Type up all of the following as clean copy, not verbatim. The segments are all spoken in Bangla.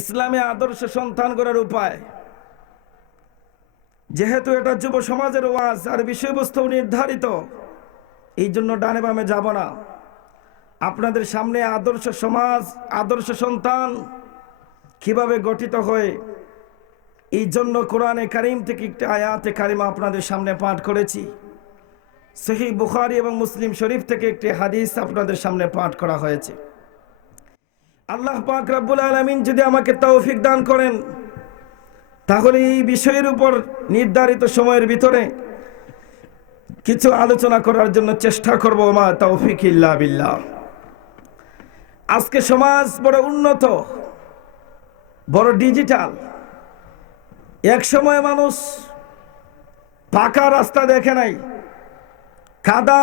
ইসলামে আদর্শ সন্তান গড়ার উপায়, যেহেতু এটা যুব সমাজের ওয়াজ আর বিষয়বস্তু নির্ধারিত, এই জন্য ডানে বামে যাব না। আপনাদের সামনে আদর্শ সমাজ, আদর্শ সন্তান কিভাবে গঠিত হয়, এই জন্য কোরআনে কারিম থেকে একটি আয়াতে কারিমা আপনাদের সামনে পাঠ করেছি। সহিহ বুখারী এবং মুসলিম শরীফ থেকে একটি হাদিস আপনাদের সামনে পাঠ করা হয়েছে। আল্লাহ পাক রব্বুল আলামিন যদি আমাকে তৌফিক দান করেন, তাহলে এই বিষয়ের উপর নির্ধারিত সময়ের ভিতরে কিছু আলোচনা করার জন্য চেষ্টা করব। মা তৌফিক ইল্লা বিল্লাহ। আজকে সমাজ বড় উন্নত, বড় ডিজিটাল। এক সময় মানুষ পাকা রাস্তা দেখে নাই, কাদা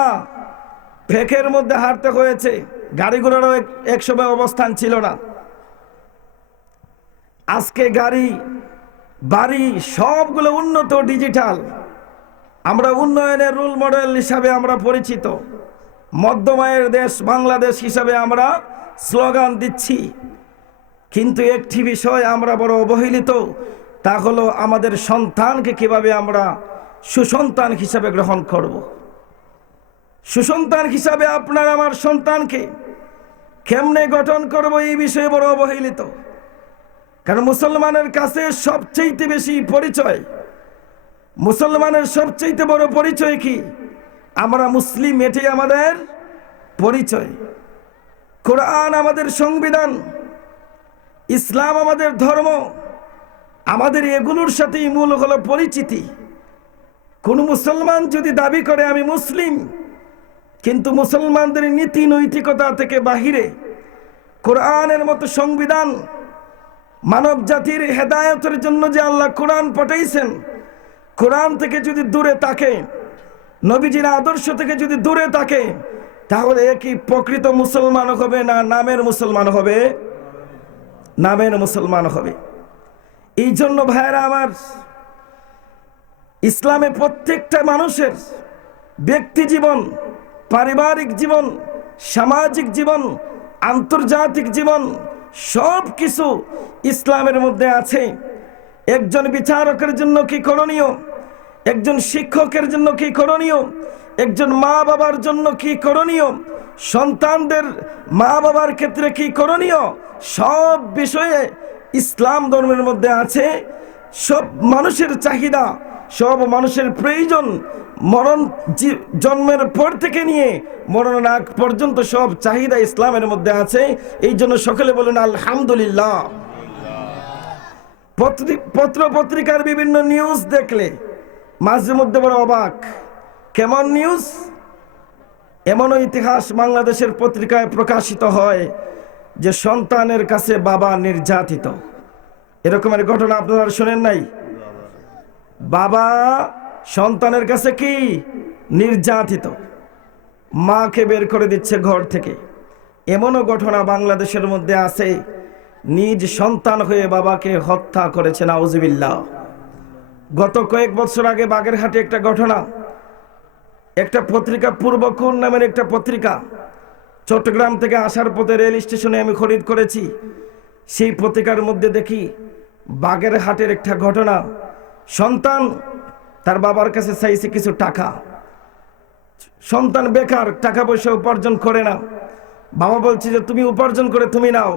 ফেকের মধ্যে হাঁটতে হয়েছে, গাড়ি ঘোড়ারও এক সময় অবস্থান ছিল না। আজকে গাড়ি বাড়ি সবগুলো উন্নত, ডিজিটাল। আমরা উন্নয়নের রোল মডেল হিসাবে আমরা পরিচিত। মধ্যমায়ের দেশ বাংলাদেশ হিসাবে আমরা স্লোগান দিচ্ছি, কিন্তু একটি বিষয় আমরা বড় অবহেলিত, তা হলো আমাদের সন্তানকে কিভাবে আমরা সুসন্তান হিসাবে গ্রহণ করব। সুসন্তান হিসাবে আপনার আমার সন্তানকে কেমনে গঠন করব, এই বিষয়ে বড় অবহেলিত। কারণ মুসলমানের কাছে সবচেয়ে বেশি পরিচয়, মুসলমানের সবচেয়ে বড় পরিচয় কি? আমরা মুসলিম, এটাই আমাদের পরিচয়। কোরআন আমাদের সংবিধান, ইসলাম আমাদের ধর্ম, আমাদের এগুলোর সাথেই মূল হলো পরিচিতি। কোন মুসলমান যদি দাবি করে আমি মুসলিম, কিন্তু মুসলমানদের নীতি নৈতিকতা থেকে বাহিরে কোরআনের মতো সংবিধান, মানব জাতির হেদায়েতের জন্য যে আল্লাহ কোরআন পাঠাইছেন, কোরআন থেকে যদি দূরে থাকে, নবীজির আদর্শ থেকে যদি দূরে থাকে, তাহলে কি প্রকৃত মুসলমান হবে না নামের মুসলমান হবে? নামের মুসলমান হবে। এই জন্য ভাইরা আমার, ইসলামে প্রত্যেকটা মানুষের ব্যক্তি জীবন, পারিবারিক জীবন, সামাজিক জীবন, আন্তর্জাতিক জীবন, সব কিছু ইসলামের মধ্যে আছে। একজন বিচারকের জন্য কি করণীয়, একজন শিক্ষকের জন্য কি করণীয়, একজন মা বাবার জন্য কি করণীয়, সন্তানদের মা বাবার ক্ষেত্রে কি করণীয়, সব বিষয়ে ইসলাম ধর্মের মধ্যে আছে। সব মানুষের চাহিদা, সব মানুষের প্রয়োজন, মরণ জন্মের পর থেকে নিয়ে মরণের আগ পর্যন্ত সব চাহিদা ইসলামের মধ্যে আছে। এই জন্য সকলে বলুন আলহামদুলিল্লাহ। পত্র পত্রিকার বিভিন্ন নিউজ দেখলে মাঝে মধ্যে বড় অবাক। কেমন নিউজ? এমনও ইতিহাস বাংলাদেশের পত্রিকায় প্রকাশিত হয় যে সন্তানের কাছে বাবা নির্যাতিত। এরকমের ঘটনা আপনারা শুনেন নাই? বাবা সন্তানের কাছে কি নির্যাতিত, মাকে বের করে দিচ্ছে ঘর থেকে। এমনও ঘটনা বাংলাদেশের মধ্যে আছে, নিজ সন্তান হয়ে বাবাকে হত্যা করেছে, নাউজুবিল্লাহ। গত কয়েক বছর আগে বাগেরহাটে একটা ঘটনা, একটা পত্রিকা পূর্বকুণ নামের একটা পত্রিকা, চট্টগ্রাম থেকে আসার পথে রেল স্টেশনে আমি খরিদ করেছি। সেই পত্রিকার মধ্যে দেখি বাগেরহাটের একটা ঘটনা। সন্তান তার বাবার কাছে চাইছে কিছু টাকা। সন্তান বেকার, টাকা পয়সা উপার্জন করে না। বাবা বলছে যে তুমি উপার্জন করে তুমি নাও,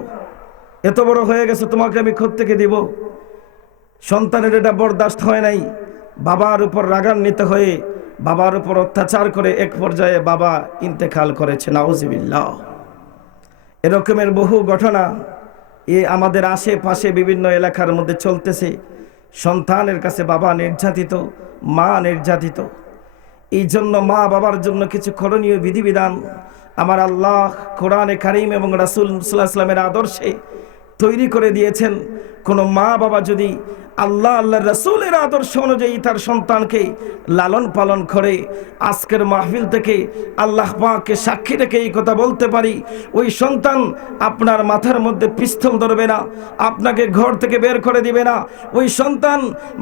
এত বড় হয়ে গেছে, তোমাকে আমি খোদ থেকে দিব। সন্তানের এটা বরদাস্ত হয় নাই, বাবার উপর রাগান্বিত হয়ে বাবার উপর অত্যাচার করে এক পর্যায়ে বাবা ইন্তেকাল করেছে, নাউজুবিল্লাহ। এরকমের বহু ঘটনা আমাদের আশেপাশে বিভিন্ন এলাকার মধ্যে চলতেছে। সন্তানের কাছে বাবা নির্যাতিত, মা নির্যাতিত। এই জন্য মা বাবার জন্য কিছু করণীয় বিধিবিধান আমার আল্লাহ কোরআনে কারিম এবং রাসূল সাল্লাল্লাহু আলাইহি ওয়াসাল্লামের আদর্শে তৈরি করে দিয়েছেন। কোনো মা বাবা যদি আল্লাহর রাসূলের আদর্শ অনুযায়ী তার সন্তানকে লালন পালন করে, আজকের মাহফিল থেকে আল্লাহ পাককে সাক্ষী রেখে এই কথা বলতে পারি, ওই সন্তান আপনার মাথার মধ্যে পিস্তল ধরবে না, আপনাকে ঘর থেকে বের করে দিবে না। ওই সন্তান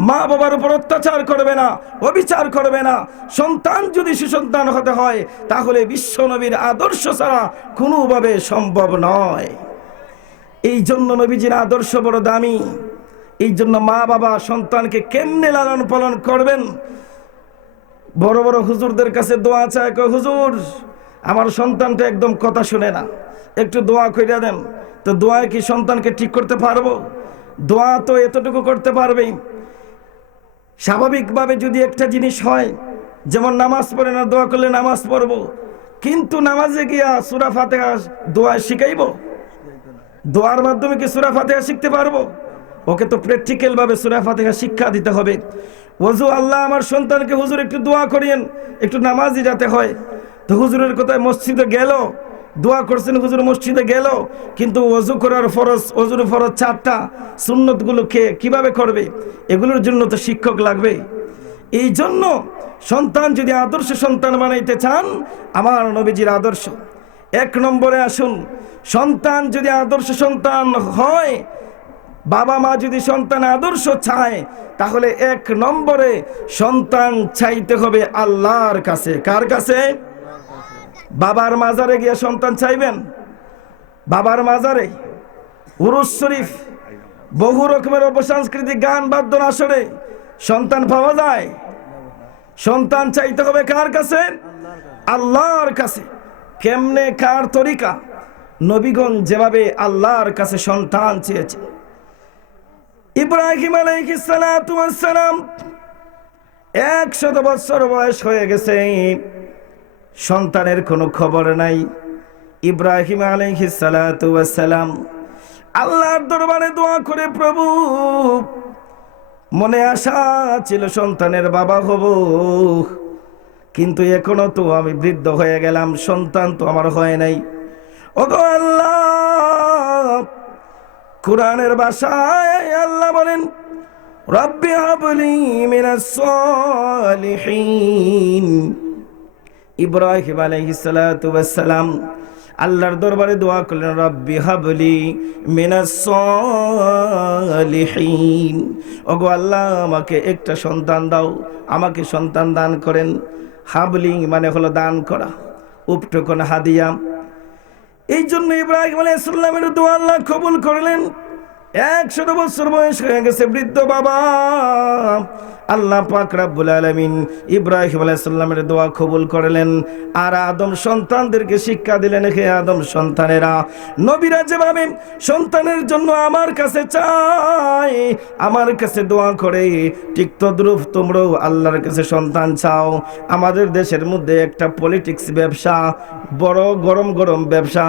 মা বাবার উপর অত্যাচার করবে না, অবিচার করবে না। সন্তান যদি সুসন্তান হতে হয়, তাহলে বিশ্বনবীর আদর্শ ছাড়া কোনোভাবে সম্ভব নয়। এই জন্য নবীজির আদর্শ বড় দামি। এই জন্য মা বাবা সন্তানকে কেমনে লালন পালন করবেন, বড় বড় হুজুরদের কাছে দোয়া চায়, কয় হুজুর আমার সন্তানটা একদম কথা শুনে না, একটু দোয়া কইরা দেন। তো দোয়ায় কি সন্তানকে ঠিক করতে পারবো? দোয়া তো এতটুকু করতে পারবেই। স্বাভাবিকভাবে যদি একটা জিনিস হয়, যেমন নামাজ পড়ে না, দোয়া করলে নামাজ পড়বো, কিন্তু নামাজে গিয়া সূরা ফাতিহা দোয়া শিখাইব? দোয়ার মাধ্যমে কি সূরা ফাতিহা শিখতে পারবো? ওকে তো প্র্যাকটিক্যাল ভাবে সূরা ফাতিহা শিক্ষা দিতে হবে। ওযু আল্লাহ আমার সন্তানকে হুজুর একটু দোয়া করিয়েন, একটু নামাজি যাতে হয়। তো হুজুরের কথায় মসজিদে গেল, দোয়া করছেন, হুজুর মসজিদে গেল, কিন্তু ওযু করার ফরজ, ওযুর ফরজ 4টা, সুন্নতগুলো কিভাবে করবে? এগুলোর জন্য তো শিক্ষক লাগবে। এই জন্য সন্তান যদি আদর্শ সন্তান বানাইতে চান, আমার নবীজির আদর্শ 1 নম্বরে আসুন। সন্তান যদি আদর্শ সন্তান হয়, বাবা মা যদি সন্তান আদর্শ চায়, তাহলে 1 নম্বরে সন্তান চাইতে হবে আল্লাহর কাছে। কার কাছে? বাবার মাজারে গিয়ে সন্তান চাইবেন? বাবার মাজারে, উরুস শরীফ, বহু রকমের অপসাংস্কৃতিক গান বাদ্য আসরে সন্তান পাওয়া যায়? সন্তান চাইতে হবে কার কাছে? আল্লাহর কাছে। কেমনে, কার তরিকা? নবীগণ যেভাবে আল্লাহর কাছে সন্তান চেয়েছে। ইব্রাহিম আলাইহিস সালাতু ওয়াস সালাম 100 বছর বয়স হয়ে গেছে, সন্তানের কোনো খবর নাই। ইব্রাহিম আলাইহিস সালাতু ওয়াস সালাম আল্লাহর দরবারে দোয়া করে, প্রভু মনে আশা ছিল সন্তানের বাবা হব, কিন্তু এখনো তো আমি বৃদ্ধ হয়ে গেলাম, সন্তান তো আমার হয় নাই। ওগো আল্লাহ, কুরআনের ভাষায় আল্লাহ বলেন, রব্বি হাবলি মিনাস সালিহিন। ইব্রাহিম আলাইহিস সালাতু ওয়াস সালাম আল্লাহর দরবারে দোয়া করলেন, রব্বি হাবলি মিনাস সালিহিন। ওগো আল্লাহ, আমাকে একটা সন্তান দাও, আমাকে সন্তান দান করেন। হাবলি মানে হলো দান করা, উপটকন হাদিয়া। এই জন্য ইব্রাহিম আলাইহিস সালামের দোয়া আল্লাহ কবুল করলেন। 100 বছর বয়স হয়ে গেছে, বৃদ্ধ বাবা। আল্লাহ পাক রব্বুল আলামিন ইব্রাহিম আলাইহিস সালামের দোয়া কবুল করলেন। আর আদম সন্তানদেরকে শিক্ষা দিলেন, হে আদম সন্তানেরা, নবীরা যেভাবে সন্তানের জন্য আমার কাছে চায়, আমার কাছে দোয়া করে, ঠিক তদ্রূপ তোমরাও আল্লাহর কাছে সন্তান চাও। আমাদের দেশের মধ্যে একটা পলিটিক্স ব্যবসা, বড় গরম গরম ব্যবসা।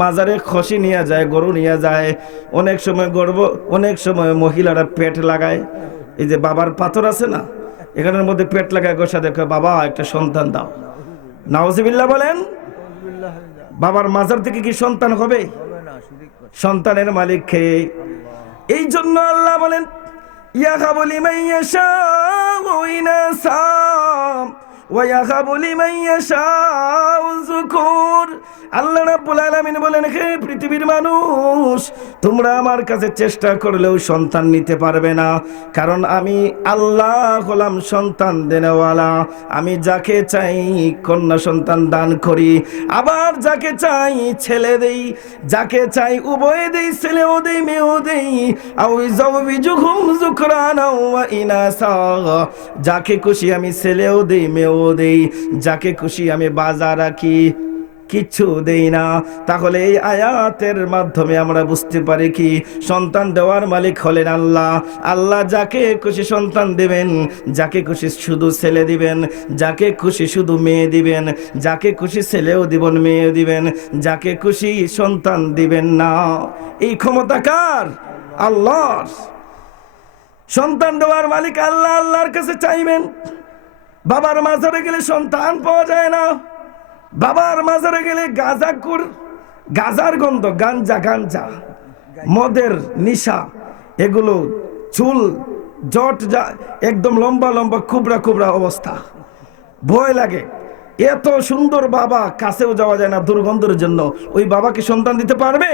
মাজারে খসি নিয়ে যায়, গরু নিয়ে যায়, অনেক সময় গর্ব, অনেক সময় মহিলারা পেট লাগায়। এই যে বাবার পাথর আছে না, এখানের মধ্যে পেট লাগায় গোসা দেখো, বাবা একটা সন্তান দাও। নাউজুবিল্লাহ বলেন। বাবার মাজার থেকে কি সন্তান হবে? সন্তানের মালিক কে? এই জন্য আল্লাহ বলেন, ইয়াহাবু লিমান ইয়াশাউ ইনাসা ওয়া ইয়াহাবু লিমান ইয়াশাউ যুকুর। আল্লাহ রাব্বুল আলামিন বলেন, হে পৃথিবীর মানুষ, তোমরা আমার কাছে চেষ্টা করলেও সন্তান নিতে পারবে না, কারণ আমি আল্লাহ হলাম সন্তান দেনেওয়ালা। আমি যাকে চাই কন্যা সন্তান দান করি, আবার যাকে চাই ছেলে দেই, যাকে চাই উভয় দেই, ছেলেও দেই মেয়েও দেই। আও যাওবিজুহুম যুকরানা ওয়া ইনাসা, যাকে খুশি আমি ছেলেও দেই মেয়েও দেই, যাকে খুশি আমি বাজা রাখি, কিচ্ছু দেই না। তাহলে এই আয়াতের মাধ্যমে আমরা বুঝতে পারি কি, সন্তান দেওয়ার মালিক হলেন আল্লাহ। আল্লাহ যাকে খুশি সন্তান দিবেন, যাকে খুশি শুধু ছেলে দিবেন, যাকে খুশি শুধু মেয়ে দিবেন, যাকে খুশি ছেলেও দিবেন মেয়েও দিবেন, যাকে খুশি সন্তান দিবেন না। এই ক্ষমতা কার? আল্লাহর। সন্তান দেওয়ার মালিক আল্লাহ, আল্লাহর কাছে চাইবেন। বাবার মাজারে গেলে সন্তান পাওয়া যায় না, বাবার মাজারে গেলে গাজার গন্ধ, গাঞ্জা, মদের নিশা, এগুলো, চুল জট, একদম লম্বা লম্বা কুবরা অবস্থা, ভয় লাগে। এত সুন্দর বাবা, কাছেও যাওয়া যায় না দুর্গন্ধের জন্য। ওই বাবাকে সন্তান দিতে পারবে?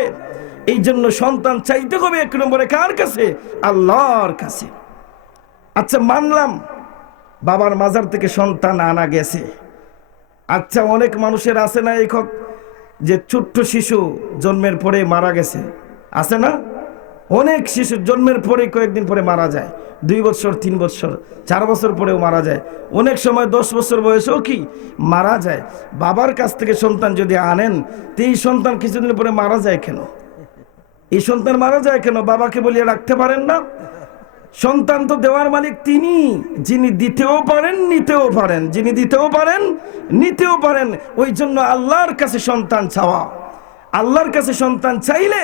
এই জন্য সন্তান চাইতে হবে 1 নম্বরে কার কাছে? আল্লাহর কাছে। আচ্ছা মানলাম বাবার মাজার থেকে সন্তান আনা গেছে। আচ্ছা অনেক মানুষের আছে না এই যে ছোট্ট শিশু জন্মের পরে মারা গেছে, আছে না? অনেক শিশু জন্মের পরে কয়েকদিন পরে মারা যায়, 2 বছর 3 বছর 4 বছর পরেও মারা যায়, অনেক সময় 10 বছর বয়সেও কি মারা যায়। বাবার কাছ থেকে সন্তান যদি আনেন, তো এই সন্তান কিছুদিন পরে মারা যায় কেন? এই সন্তান মারা যায় কেন? বাবাকে বলিয়ে রাখতে পারেন না? সন্তান তো দেওয়ার মালিক তিনি, যিনি দিতেও পারেন নিতেও পারেন, যিনি দিতেও পারেন নিতেও পারেন। ওই জন্য আল্লাহর কাছে সন্তান চাওয়া, আল্লাহর কাছে সন্তান চাইলে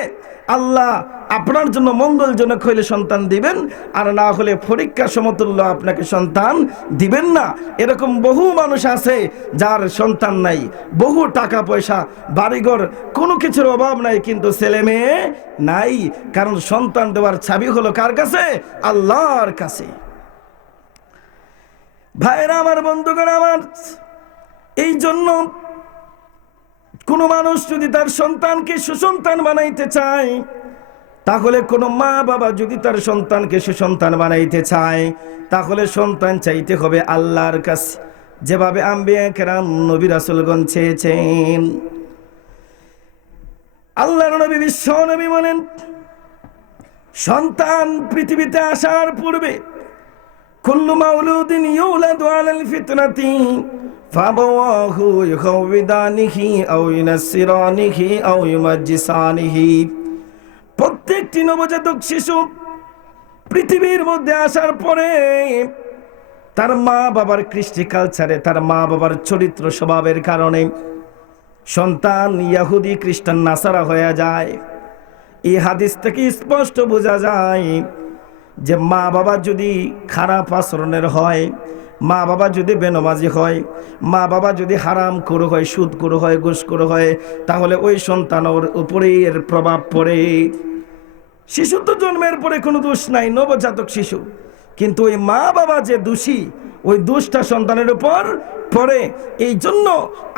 আল্লাহ আপনার জন্য মঙ্গলজনক হইলে সন্তান দিবেন, আর না হলে পরীক্ষা সমতুল্য আপনাকে সন্তান দিবেন না। এরকম বহু মানুষ আছে যার সন্তান নাই, বহু টাকা পয়সা বাড়িঘর কোনো কিছুর অভাব নাই, কিন্তু ছেলে মেয়ে নাই। কারণ সন্তান দেওয়ার চাবি হলো কার কাছে? আল্লাহর কাছে। ভাইরা আমার, বন্ধুগণ আমার, এই জন্য কোন মানুষ যদি তার সন্তানকে সুসন্তান বানাইতে চায়, তাহলে কোন মা বাবা যদি তার সন্তানকে সুসন্তান বানাইতে চায়, তাহলে সন্তান চাইতে হবে আল্লাহর কাছে, যেভাবে আম্বিয়া কেরাম নবী রাসূলগণ চেয়েছেন। আল্লাহর নবী বিশ্ব নবী বলেন, সন্তান পৃথিবীতে আসার পূর্বে কুল্লু মাউলুদিন ইউলাদু আলাল ফিতরাতি ফাবাওয়াহু ইউহাউবিদানিহি আও ইউনাসসিরানিহি আও ইউমাজ্জিসানিহি। প্রত্যেকটি নবজাতক শিশু পৃথিবীর মধ্যে আসার পরে তার মা বাবার কৃষ্টি কালচারে, তার মা বাবার চরিত্র স্বভাবের কারণে সন্তান ইহুদি খ্রিস্টান নাসারা হয়ে যায়। এই হাদিস থেকে স্পষ্ট বোঝা যায় যে মা বাবা যদি খারাপ আচরণের হয়, মা বাবা যদি বেনমাজি হয়, মা বাবা যদি হারাম করো হয়, সুদ করো হয়, ঘুষ করো হয়, তাহলে ওই সন্তানের উপরে এর প্রভাব পড়ে। শিশু তো জন্মের পরে কোনো দোষ নাই, নবজাতক শিশু, কিন্তু ওই মা বাবা যে দোষী, ওই দোষটা সন্তানের উপর পড়ে। এই জন্য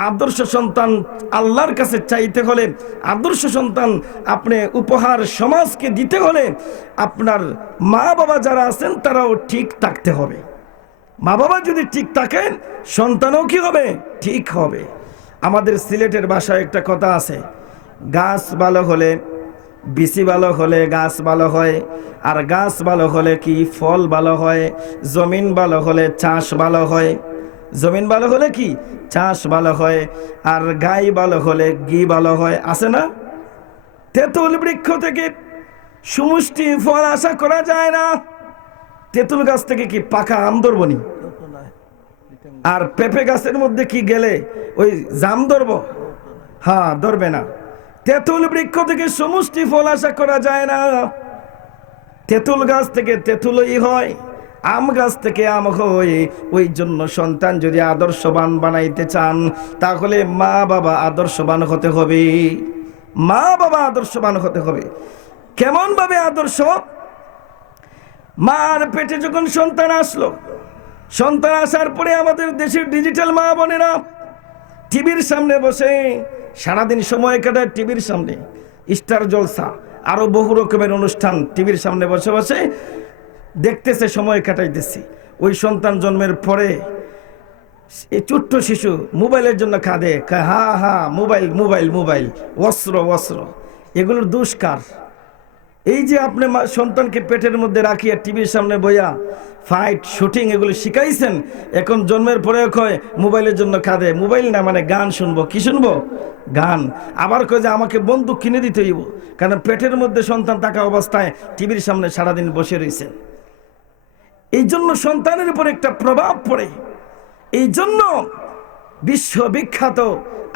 আদর্শ সন্তান আল্লাহর কাছে চাইতে হলে, আদর্শ সন্তান আপনি উপহার সমাজকে দিতে হলে, আপনার মা বাবা যারা আছেন তারাও ঠিক থাকতে হবে। মা বাবা যদি ঠিক থাকেন, সন্তানও কি হবে? ঠিক হবে। আমাদের সিলেটের ভাষায় একটা কথা আছে, গাছ ভালো হলে, বিচি ভালো হলে গাছ ভালো হয়, আর গাছ ভালো হলে কি ফল ভালো হয়, জমিন ভালো হলে চাষ ভালো হয়, জমিন ভালো হলে কি চাষ ভালো হয়, আর গাই ভালো হলে ঘি ভালো হয়। আছে না? তেঁতুল বৃক্ষ থেকে সমষ্টি ফল আশা করা যায় না। তেঁতুল গাছ থেকে কি পাকা আম ধরবনি? আর পেঁপে গাছের মধ্যে কি গেলে ওই জাম ধরবো? হ্যাঁ, ধরবে না। তেঁতুল বৃক্ষ থেকে সমষ্টি ফল আশা করা যায় না। তেঁতুল গাছ থেকে তেঁতুলই হয়, আম গাছ থেকে আম হয়। ওই জন্য সন্তান যদি আদর্শবান বানাইতে চান, তাহলে মা বাবা আদর্শবান হতে হবে। মা বাবা আদর্শবান হতে হবে। কেমন ভাবে আদর্শ? মার পেটে যখন সন্তান আসলো, সন্তান আসার পরে আমাদের দেশের ডিজিটাল মা বোনেরা টিভির সামনে বসে সারাদিন সময় কাটায়, টিভির সামনে স্টার জলসা আরো বহু রকমের অনুষ্ঠান টিভির সামনে বসে বসে দেখতেছে, সময় কাটাইতেছে। ওই সন্তান জন্মের পরে এই ছোট্ট শিশু মোবাইলের জন্য কাঁদে, হা হা মোবাইল মোবাইল মোবাইল, অস্ত্র অস্ত্র। এগুলোর দুষ্কার। এই যে আপনি সন্তানকে পেটের মধ্যে রাখিয়া টিভির সামনে বইয়া ফাইট শুটিং এগুলো শিখাইছেন, এখন জন্মের পরে কয় মোবাইলের জন্য কাঁদে। মোবাইল না, মানে গান শুনবো। কি শুনবো? গান। আবার কয় যে আমাকে বন্দুক কিনে দিতে হইব, কারণ পেটের মধ্যে সন্তান থাকা অবস্থায় টিভির সামনে সারাদিন বসে রয়েছে। এই জন্য সন্তানের উপর একটা প্রভাব পড়ে। এই জন্য বিশ্ববিখ্যাত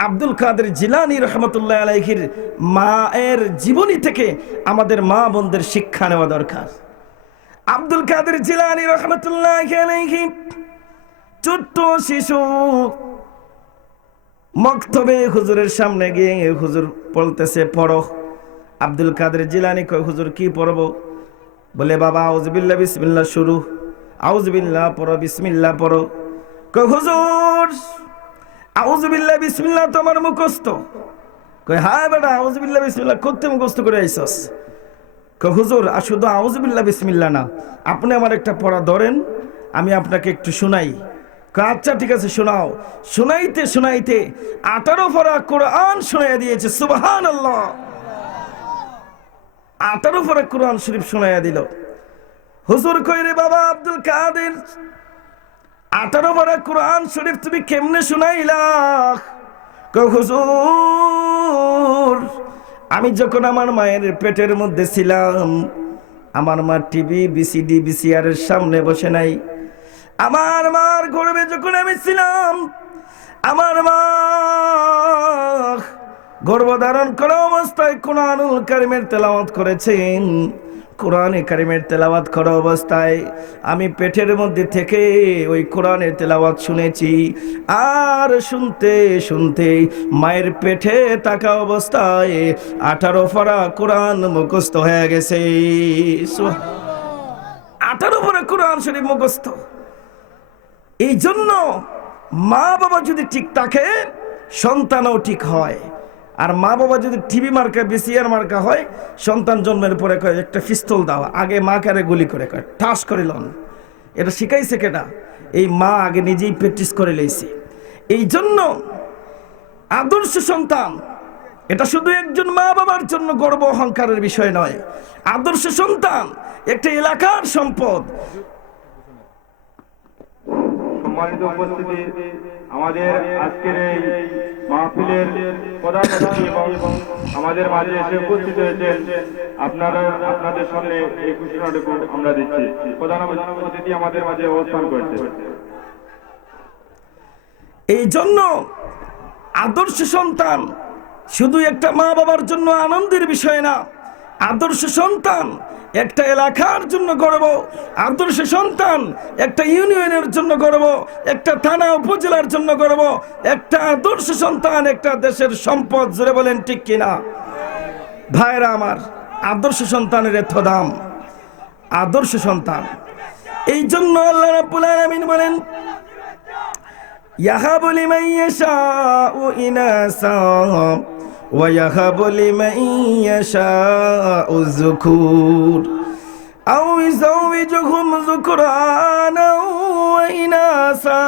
আব্দুল কাদের জিলানী রহমতুল্লাহ আলাইহির মায়ের জীবনী থেকে আমাদের মা বোনদের শিক্ষা নেওয়া দরকার। আব্দুল কাদের জিলানী রহমতুল্লাহ আলাইহি ছোট্ট শিশু মক্তবে হুজুরের সামনে গিয়ে হুজুর বলতেছে পড়ো। আব্দুল কাদের জিলানী কয় হুজুর কি পড়বো? বলে বাবা আউযুবিল্লাহ বিসমিল্লাহ শুরু। আউযুবিল্লাহ পড়ো, বিসমিল্লাহ পড়ো। কয় হুজুর আউযুবিল্লাহ বিসমিল্লাহ তো আমার মুখস্থ। কয় হ্যাঁ বেটা, আউযুবিল্লাহ বিসমিল্লাহ করতে মুখস্থ করে আইছস? কয় হুজুর আর শুধু আউযুবিল্লাহ বিসমিল্লাহ না, আপনি আমার একটা পড়া ধরেন, আমি আপনাকে একটু শোনাই। কয় আচ্ছা ঠিক আছে শোনাও। শোনাইতে শোনাইতে 18 পারা কোরআন শোনাইয়া দিয়েছে। সুবহানাল্লাহ। আটার উপরে কোরআন শরীফ শোনাইয়া দিল। হুজুর কইরে বাবা আব্দুল কাদের, আটার উপরে কোরআন শরীফ তুমি কেমনে শুনাইলা? হুজুর, আমি যখন আমার মায়ের পেটের মধ্যে ছিলাম, আমার মা টিভি বিসিডি বিসিআর এর সামনে বসে নাই। আমার মার গর্ভে যখন আমি ছিলাম, আমার মা গর্ভধারণ করা অবস্থায় কোরআনুল কারীমের তেলাওয়াত করেছেন। কোরআনে কারীমের তেলাওয়াত করা অবস্থায় আমি পেটের মধ্যে থেকে ওই কোরআনের তেলাওয়াত শুনেছি। আর শুনতে শুনতে মায়ের পেটে থাকা অবস্থায় 18 পারা কোরআন মুখস্থ হয়ে গেছে। 18 পারা কোরআন শরীফ মুখস্থ। এই জন্য মা বাবা যদি ঠিক থাকে, সন্তানও ঠিক হয়। আর মা বাবা যদি টিভি মার্কা বিসিআর মার্কা হয়, সন্তান জন্মের পরে কয় একটা পিস্তল দাও, আগে মা কারে গুলি করে কয় ঠাস করে লন। এটা শিখাইছে কেটা? এই মা আগে নিজেই প্র্যাকটিস করে লইছে। এই জন্য আদর্শ সন্তান এটা শুধু একজন মা বাবার জন্য গর্ব অহংকারের বিষয় নয়। আদর্শ সন্তান একটা এলাকার সম্পদ। সম্মানিত উপস্থিতি, আমাদের আজকের এই মাহফিলের প্রধান অতিথি এবং আমাদের মাঝে এসে উপস্থিত হয়েছেন, আপনাদের সামনে এই ঘোষণাটুকু আমরা দিচ্ছি। প্রধান অতিথি আমাদের মাঝে অবস্থান করছে। এই জন্য আদর্শ সন্তান শুধু একটা মা বাবার জন্য আনন্দের বিষয় না। আদর্শ সন্তান একটা এলাকার জন্য গর্ব। আদর্শ সন্তান একটা ইউনিয়নের জন্য গর্ব, একটা থানা উপজেলার জন্য গর্ব। একটা আদর্শ সন্তান একটা দেশের সম্পদ। জোরে বলেন ঠিক কিনা? ভাইরা আমার, আদর্শ সন্তানের এত দাম। আদর্শ সন্তান। এই জন্য আল্লাহ রাব্বুল আলামিন বলেন, ইয়াহাবু লিমান ইয়াশাউ ইনাসা ওয়া ইয়াহাবু লিমান ইয়াশাউ যুকুর আও ইউযাওিজুহুম যুকরানা ওয়া ইনাসা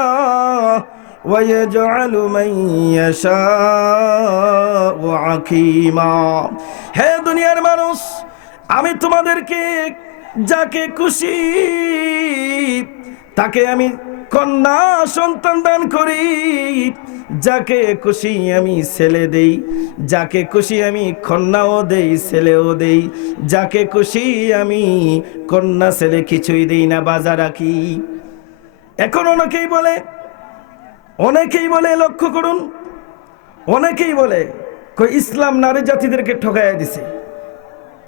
ওয়া ইয়াজআলু মান ইয়াশাউ আকীমা। হে দুনিয়ার মানুষ, আমি তোমাদেরকে যাকে খুশি তাকে আমি কন্যা সন্তান দান করি, যাকে খুশি আমি ছেলে দেই, যাকে খুশি আমি কন্যাও দেই ছেলেও দেই, যাকে খুশি আমি কন্যা ছেলে কিছুই দেই না, বাজা রাখি। এখন অনেকেই বলে লক্ষ্য করুন, অনেকেই বলে কই ইসলাম নারী জাতিদেরকে ঠকাইয়া দিছে।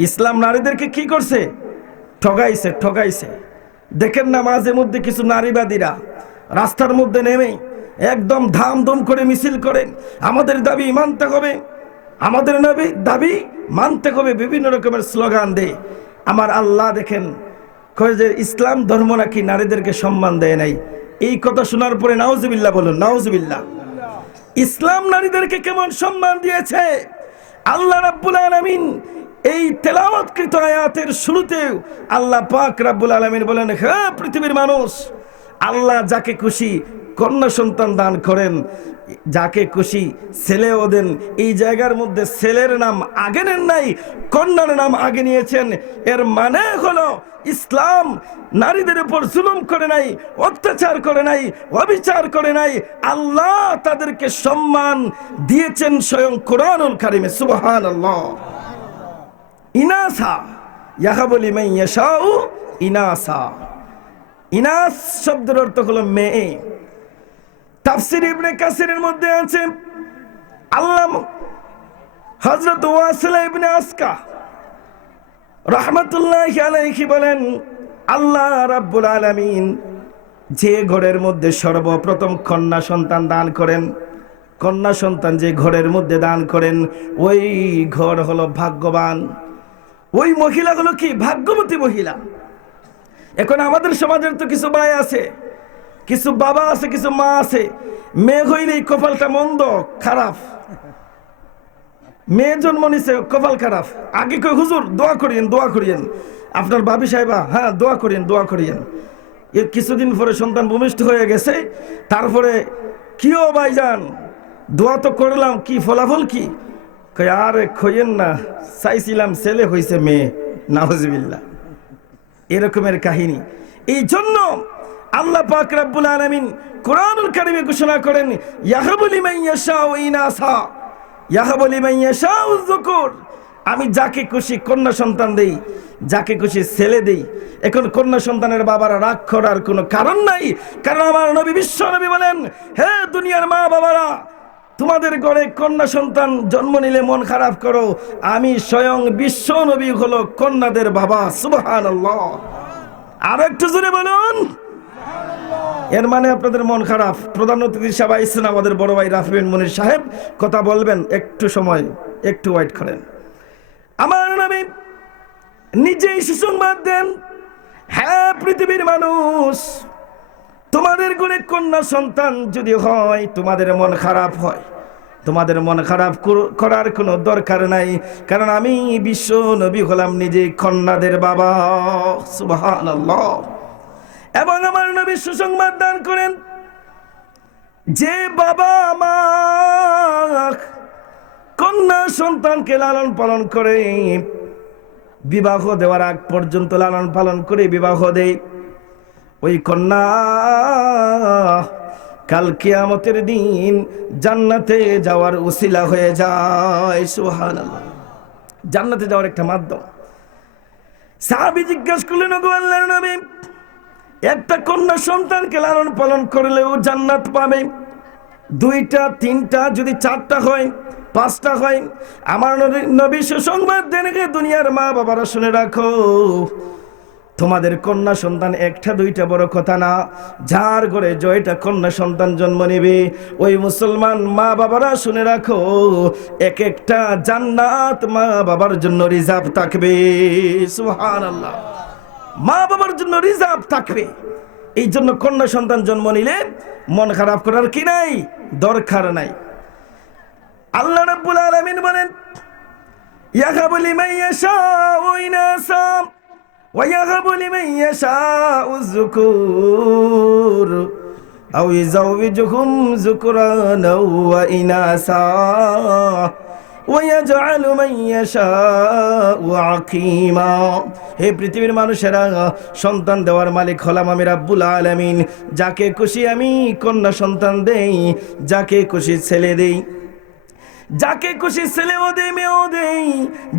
ইসলাম নারীদেরকে কি করছে? ঠগাইছে। দেখেন না, মাঝে মধ্যে কিছু নারীবাদীরা রাস্তার মধ্যে নেমে একদম ধামধুম করে মিছিল করেন, আমাদের দাবি মানতে হবে, আমাদের দাবি মানতে হবে, বিভিন্ন রকমের স্লোগান দেয়। আমার আল্লাহ দেখেন কয় যে ইসলাম ধর্ম নাকি নারীদেরকে সম্মান দেয় নাই। এই কথা শোনার পরে নাউজুবিল্লাহ বলুন, নাউজুবিল্লাহ। ইসলাম নারীদেরকে কেমন সম্মান দিয়েছে! আল্লাহ রাব্বুল আলামিন এই তেলাওয়াতকৃত আয়াতের শুরুতেও আল্লাহ পাক রাব্বুল আলামিন বলেন, হে পৃথিবীর মানুষ, আল্লাহ যাকে খুশি কন্যা সন্তান দান করেন, যাকে খুশি ছেলেও দেন। এই জায়গার মধ্যে ছেলের নাম আগে নেন নাই, কন্যার নাম আগে নিয়েছেন। এর মানে হলো ইসলাম নারীদের উপর জুলুম করে নাই, অত্যাচার করে নাই, অবিচার করে নাই। আল্লাহ তাদেরকে সম্মান দিয়েছেন স্বয়ং কোরআনুল কারীমে। সুবহানাল্লাহ। ইনাসা ইয়াহাবু লিমান ইয়াশাউ ইনাসা। ইনাস শব্দের অর্থ হলো মেয়ে। তাফসীর ইবনে কাসিরের মধ্যে আছে, আল্লাহ হযরত ওয়াসিলা ইবনে আসকা রাহমাতুল্লাহি আলাইহি বলেন, আল্লাহ রাব্বুল আলামিন যে ঘরের মধ্যে সর্বপ্রথম কন্যা সন্তান দান করেন, কন্যা সন্তান যে ঘরের মধ্যে দান করেন, ওই ঘর হলো ভাগ্যবান। ওই মহিলা হলো কি? ভাগ্যবতী মহিলা। এখন আমাদের সমাজের তো কিছু ভাই আছে, কিছু বাবা আছে, কিছু মা আছে, মেয়ে হইলেই কপালটা মন্দ, খারাপ। মেয়ে জন্ম নিছে, কপাল খারাপ। আগে কই হুজুর দোয়া করিয়েন, আপনার ভাবি সাহেবা, হ্যাঁ দোয়া করিয়েন। এর কিছুদিন পরে সন্তান ভূমিষ্ঠ হয়ে গেছে, তারপরে কিও ভাইজান দোয়া তো করলাম, কি ফলাফল কি? কই আরে খইয়েন না, চাইছিলাম ছেলে হইছে মেয়ে, নাউজুবিল্লাহ। এরকমের কাহিনী। এই জন্য আল্লাহ পাক রব্বুল আলামিন কোরআনুল কারীমে ঘোষণা করেন, ইয়াহাবু লিমান ইয়াশাউ ইনাসা ইয়াহাবু লিমান ইয়াশাউ যুকুর। আমি যাকে খুশি কন্যা সন্তান দেই, যাকে খুশি ছেলে দেই। এখন কন্যা সন্তানের বাবারা রাগ করার কোনো কারণ নাই, কারণ আমার নবী বিশ্ব নবী বলেন, হে দুনিয়ার মা বাবারা, তোমাদের ঘরে কন্যা সন্তান জন্ম নিলে মন খারাপ করো, আমি স্বয়ং বিশ্ব নবী হলো কন্যাদের বাবা। সুবহানাল্লাহ। আর একটু জোরে বলুন। এর মানে আপনাদের মন খারাপ। প্রধান অতিথি সাহেব আইসেন, আমাদের বড় ভাই রাফি বিন মুনির সাহেব কথা বলবেন, একটু সময়, একটু ওয়েট করেন। আমার নবী নিজেই সুসংবাদ দেন, হ্যাঁ পৃথিবীর মানুষ, তোমাদের ঘরে কন্যা সন্তান যদি হয় তোমাদের মন খারাপ হয়, তোমাদের মন খারাপ করার কোনো দরকার নাই, কারণ আমি বিশ্ব নবী হলাম নিজে কন্যাদের বাবা। সুবহানাল্লাহ। এবং আমার নবী সুসংবাদ দান করেন, যে বাবা মা কন্যা সন্তানকে লালন পালন করে, বিবাহ দেওয়ার আগ পর্যন্ত লালন পালন করে বিবাহ দেয়, ওই কন্যা কাল কিয়ামতের দিন জান্নাতে যাওয়ার উসিলা হয়ে যায়। সুবহানাল্লাহ। জান্নাতে যাওয়ার একটা মাধ্যম। সাহাবী জিজ্ঞাসা করলেন, ওগো আল্লাহর নবী, একটা কন্যা সন্তানকে লালন পালন করলেও জান্নাত পাবে, দুইটা তিনটা যদি চারটা হয়, পাঁচটা হয়? আমার নবী সুসংবাদ দেন, দুনিয়ার মা বাবারা শুনে রাখো, তোমাদের কন্যা সন্তান একটা দুইটা বড় কথা না, যার ঘরে জয়টা কন্যা সন্তান জন্ম নেবে, ওই মুসলমান মা বাবারা শুনে রাখো, এক একটা জান্নাত মা বাবার জন্য রিজার্ভ থাকবে। সুবহানাল্লাহ। মা বাবার জন্য রিজার্ভ থাকবে। এই জন্য কন্যা সন্তান জন্ম নিলে মন খারাপ করার কি নাই, দরকার নাই। আল্লাহ রাব্বুল আলামিন বলেন, ইয়াহাবু লিমান ইয়াশাউ ইনাসা ওয়া ইয়াহাবু লিমান ইয়াশাউ যুকুর আও ইযাওয়িজুহুম যুকরানা ওয়া ইনাসা ওয়া ইয়াজআলু মান ইয়াশাউ আকিমা। হে পৃথিবীর মানুষেরা, সন্তান দেওয়ার মালিক হলাম আমি রাব্বুল আলামিন। যাকে খুশি আমি কন্যা সন্তান দেই, যাকে খুশি ছেলে দেই, যাকে খুশি ছেলেও দেই মেয়েও দেই,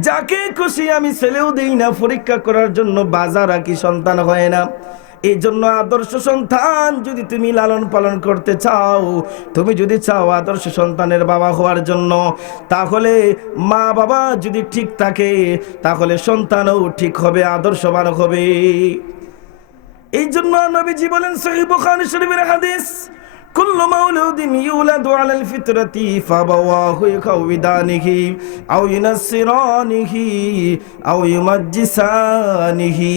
যাকে খুশি আমি ছেলেও দেই না। পরীক্ষা করার জন্য বাজার রাখি, সন্তান হয় না। এই জন্য আদর্শ সন্তান যদি তুমি লালন পালন করতে চাও, তুমি যদি চাও আদর্শ সন্তানের বাবা হওয়ার জন্য, তাহলে মা বাবা যদি ঠিক থাকে, তাহলে সন্তানও ঠিক হবে, আদর্শবান হবে। এই জন্য নবীজি বলেন, সহিহ বুখারী শরীফের হাদিস, কুল্লু মাউলুদিন ইউলাদু আলাল ফিতরাতি ফাবাওয়াহু ইয়াউদানিহি আও ইউনাসসিরানিহি আও ইউমাজ্জিসানিহি।